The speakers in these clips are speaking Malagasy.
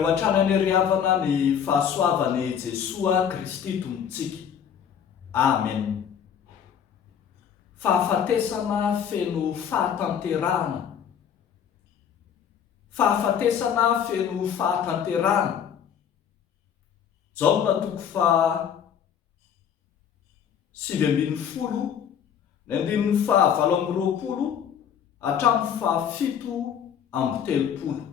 Reo hatrany ny riavana ny fahasoavany Jesoa Kristy tombontsika. Amen. Fahafatesana feno fahatanterahana. Fahafatesana feno fahatanterahana. JAONA toko fa 7-20, 7-20 hatramin'ny fa 7-30.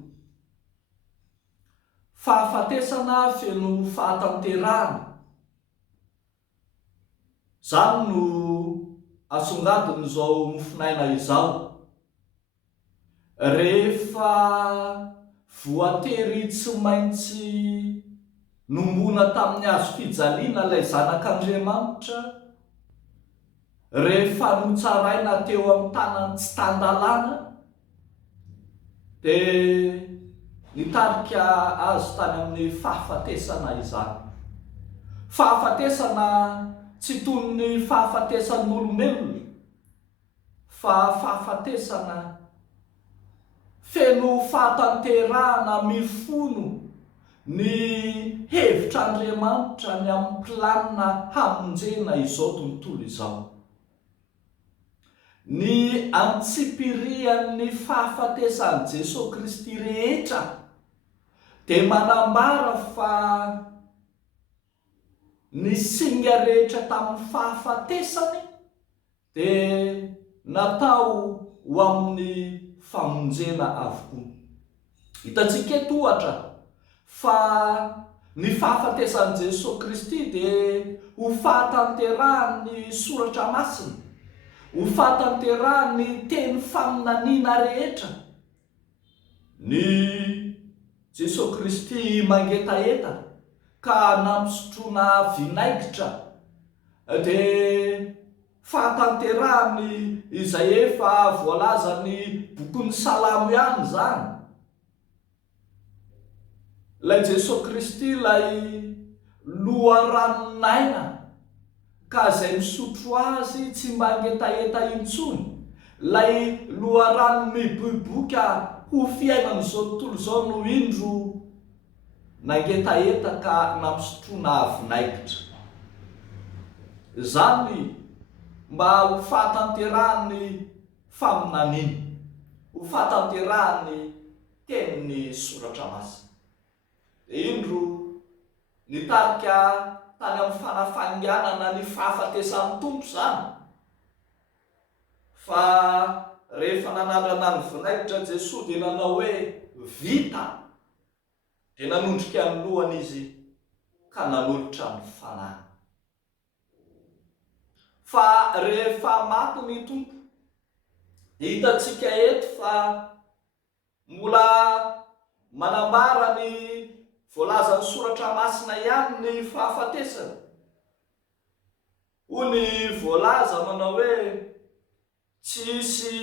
Fahafatesana feno fahatanterahana. Zany no asongadiny izao mofinaina izao. Rehefa voatery tsy maintsy nombona tamin'ny hazo fijaliana ilay zanak'Andriamanitra, rehefa notsaraina teo amin'ny tanany tsy tandalana, dia nitarika azy tany amin'ny fahafatesana izany. Fahafatesana tsy toy ny fahafatesan'olombelona, fa fahafatesana feno fahatanterahana mifono ny hevitr'Andriamanitra ny amin'ny planina hamonjena izao tontolo izao. Ny antsipirian'ny fahafatesan'i Jesoa Kristy rehetra dia manambara fa ny singa rehetra tamin'ny fahafatesany dia natao ho amin'ny famonjena avokoa. Hitantsika eto ohatra fa ny fahafatesan'i Jesoa Kristy dia ho fahatanterahany Soratra Masina, ho fahatanterahany teny faminaniana rehetra. Ny Jesoa Kristy Mangetaheta ka nampisotroana vinaingitra dia fahatanterahany izay efa voalaza ny bokon'ny Salamo ihany zany. Ilay Jesoa Kristy ilay loharanon'aina ka izay misotro azy tsy mangetaheta intsony. Ilay loharano miboiboika ho fiainan'izao tontolo izao no indro nangetaheta ka nampisotroana vinaingitra. Zany mba ho fahatanterahany faminaniana, ho fahatanterahany tenin'ny Soratra Masina. Indro nitarika tany amin'ny fanafanganana ny fahafatesan'ny tompo zany. Fa rehefa nanandrana ny vinaingitra Jesoa dia nanao hoe Vita, dia nanondrika ny lohany izy ka nanolotra ny fanahy. Fa rehefa maty ny tompo, dia hitantsika eto fa mbola manambara ny voalazan'ny Soratra Masina ihany ny fahafatesana. Hoy ny voalaza manao hoe tsisy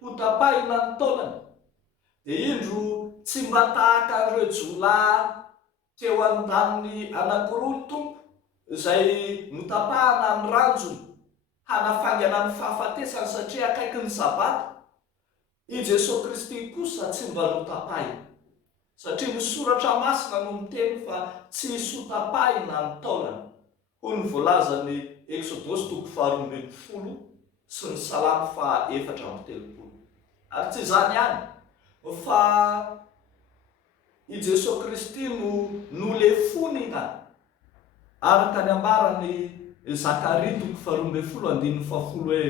hotapahina ny taolany, dia indro tsy mba tahaka ireo jolahy teo an-daniny anankiroa ny tompo izay notapahana ny ranjony hanafangana ny fahafatesana satria akaiky ny sabata. I Jesoa Kristy kosa tsy mba notapahina satria ny Soratra Masina no miteny fa tsisy hotapahina ny taolany. Hoy ny voalazany Exodosy toko 2-20 sy ny Salamo 4:30. Ary tsy izany ihany, fa i Jesoa Kristy no nolefonina araka ny ambarany Zakaria toko 12:10 hoe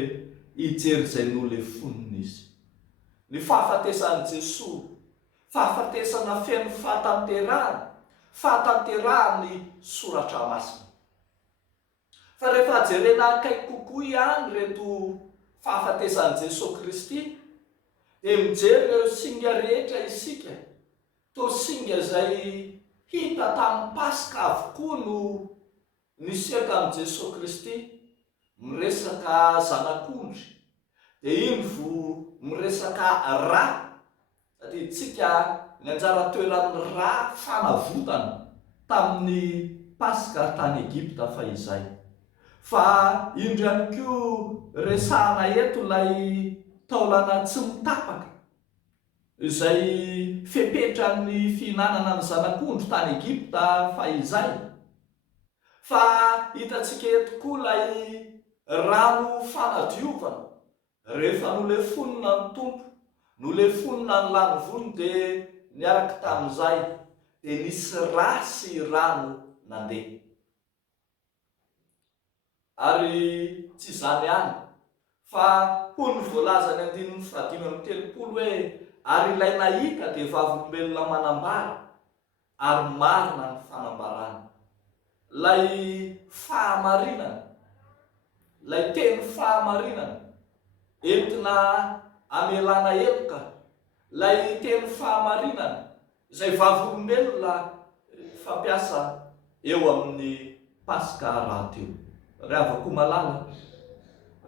hijery izay nolefonina izy. Ny fahafatesan'i Jesoa, fahafatesana feno fahatanterahana, fahatanterahany Soratra Masina. Fa rehefa jerena akaiky kokoa ihany reto fahafatesan'i Jesoa Kristy, dia mijery ireo singa rehetra isika. To singa izay hita tamin'ny Pasika avokoa no niseka amin'i Jesoa Kristy, miresaka zanak'ondry, dia iny vo miresaka rà. Satria tsika ny anjara toeran'ny rà fanavotana tamin'ny Pasika tany Egypta fa izay. Fa indro ihany koa resahana eto ilay taolana tsy mitapaka. izay fepetra ny fihinanana ny zanak'ondro tany Egipta fa izay. Fa hitantsika eto koa ilay rano fanadiovana rehefa nolefonina ny tompo, nolefonina ny lany vony dia niaraka tamin'izay dia nisy rasy rano nandeha. Ary tsy izany ihany fa hoy ny voalaza ny 5:30 hoe ary ilay nahita dia vavolombelona manambara ary marina ny fanambarana. Lay fahamarinana, lay teny fahamarinana entina amelana eloka, lay teny fahamarinana izay vavolombelona fampiasa eo amin'ny Pasika rahateo. Rehavako malala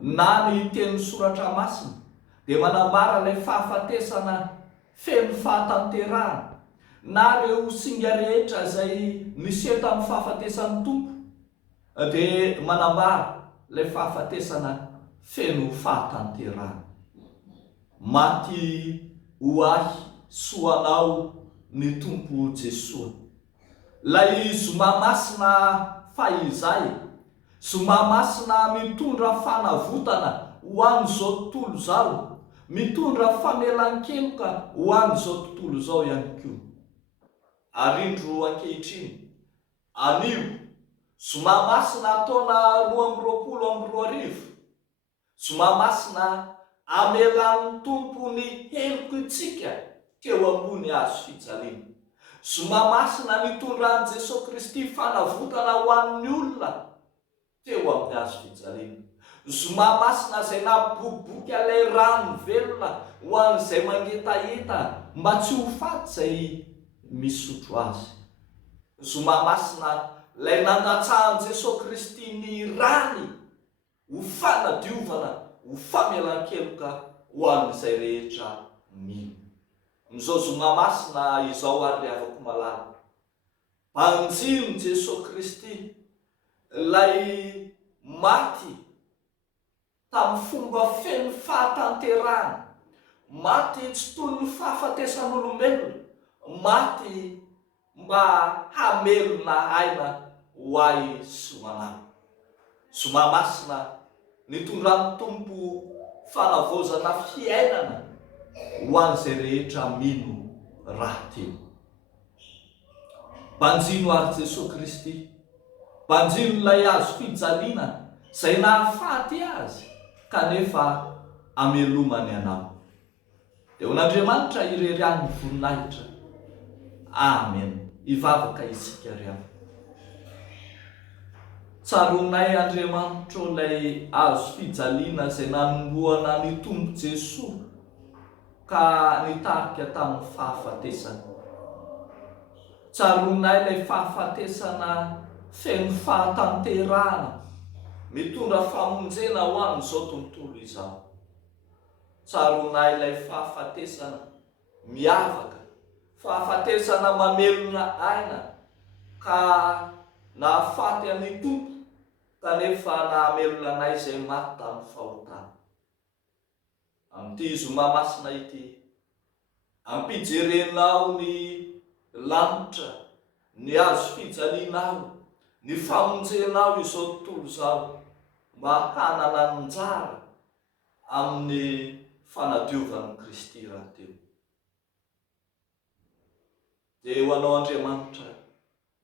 na ny teny Soratra Masina dia manambara ilay fahafatesana feno fahatanterahana na reo singa rehetra izay nisy eto amin'ny fahafatesan'ny tompo dia manambara ilay fahafatesana feno fahatanterahana. Maty ho ahy soanao ny tompo Jesoa. Lay ZOMA MASINA izay, ZOMA MASINA mitondra fanavotana ho an'izao tontolo izao, mitondra famelan-keloka ho an'izao tontolo izao ihany koa. Arindro ankehitriny, anio ZOMA MASINA taona 2022, ZOMA MASINA amelan'ny tompo ny helokontsika teo ambony hazo fijaliana. ZOMA MASINA mitondra an'i Jesoa Kristy fanavotana ho an'ny olona teo amin'ny hazo fijaliana. ZOMA MASINA izay naboboky ilay rano velona ho an'izay mangetaheta mba tsy ho faty izay misotro azy. ZOMA MASINA ilay nandatsahan'i Jesoa Kristy ny rany ho fanadiovana, ho famelan-keloka ho an'izay rehetra mino. Amin'izao ZOMA MASINA izao ary rehavako malala, banjin'i Jesoa Kristy ilay maty tamin'ny fomba feno fahatanterahana, maty tsy toy ny fahafatesan'olombelona, maty mba hamelona aina ho ahy sy ho anao. ZOMA MASINA nitondran'ny tompo fanavozana fiainana ho an'izay rehetra mino rahateo. Banjino ary Jesoa Kristy, banjino ilay hazo fijaliana izay nahafaty azy kanefa amelomany anao. Dia hon'Andriamanitra irerian'ny vinaingitra. Amen. Ivavaka isika ry avy. Tsaronay Andriamanitra ilay hazo fijaliana izay nanombohana ny tompo Jesoa ka nitarika tamin'ny fahafatesana. Tsaronay ilay fahafatesana feno fahatanterahana mitondra famonjena ho an'izao tontolo izao. Tsaronay ilay fahafatesana miavaka, fahafatesana mamelona aina ka nahafaty an'ny tompo kanefa nahamelona anay izay maty tamin'ny fahotana. Amin'ity ZOMA MASINA ity, ampijerenao ny lanitra, ny hazo fijalianao, ny famonjenao izao tontolo izao mba hanana anjara amin'ny fanadiovan'i Kristy rahateo. Dia ho anao Andriamanitra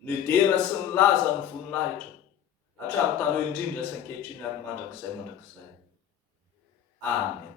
ny dera sy ny laza ny voninahitra hatramin'ny taloha indrindra sy ankehitriny ary mandrakizay. Amen.